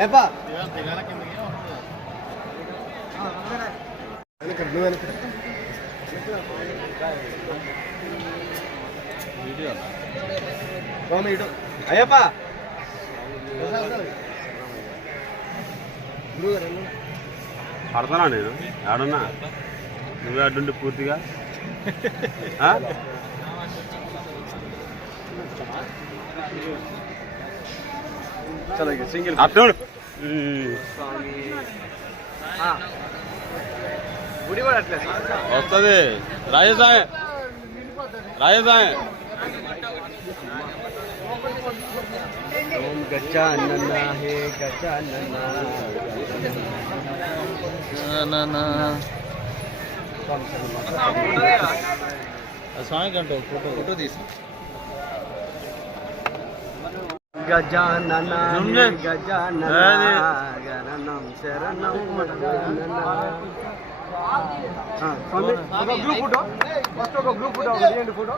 అయ్యప్ప అయ్యప్ప పడతానా నేను ఆడున్నా నువ్వే అడ్డుండి పూర్తిగా సింగిల్ అట్టు వస్తుంది రాజసాయం రాజసాయం గజానన హే గజానన స్వామి గంట ఫోటో తీసి గజానన గజానన గణనం శరణం గ్రూప్ ఫోటో ఫస్ట్ ఒక గ్రూప్ ఫోటో తీయండి ఫోటో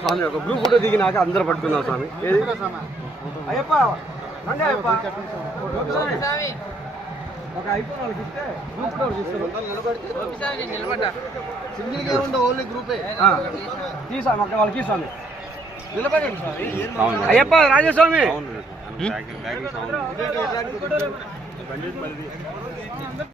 స్వామి ఒక గ్రూప్ ఫోటో దిగినాక అందరూ పట్టుకున్నాం స్వామి అయ్యప్ప రండి అయ్యప్ప ఒక ఐఫోన్ వాళ్ళకి ఇస్తే గ్రూప్ ఫోటో సింగిల్ గా ఉండే ఓన్లీ గ్రూపే తీసా వాళ్ళకి స్వామి నిలబడండి స్వామి అయ్యప్ప రాజస్వామి అవును